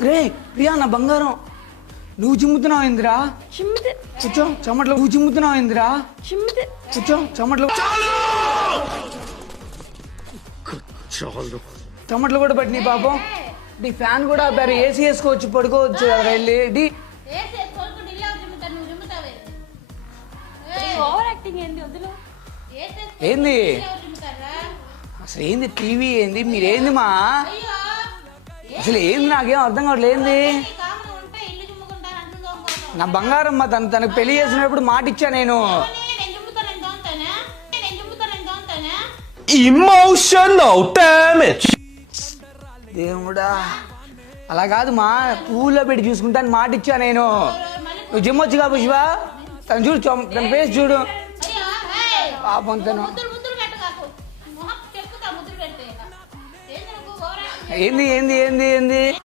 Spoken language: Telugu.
రే ప్రియా నా బంగారం నువ్వు చిమ్ముతున్నావు ఇందిరా కూర్చో చెమట్లో నువ్వు చిమ్ముతున్నావు ఇందిరా కూర్చో చెమట్లో చెమట్లు కూడా పట్టినాయి పాపం నీ ఫ్యాన్ కూడా ఆపారు ఏసీ వేసుకోవచ్చు పడుకోవచ్చు ఎవరు వెళ్ళి ఏంది అసలు ఏంది టీవీ ఏంది మీరేంది మా అసలు ఏంది నాకేం అర్థం కావట్లేదు ఏంది నా బంగారం మా తనకు పెళ్లి చేసినప్పుడు మాట ఇచ్చా నేను Emotional damage. దేవుడా అలా కాదు మా పూల్లో పెట్టి చూసుకుంటాను మాట ఇచ్చా నేను నువ్వు జిమ్ వచ్చుగా పుష్ప తను చూడు తన ఫేస్ చూడు పాపం తను ఏంది ఏంది ఏంది ఏంది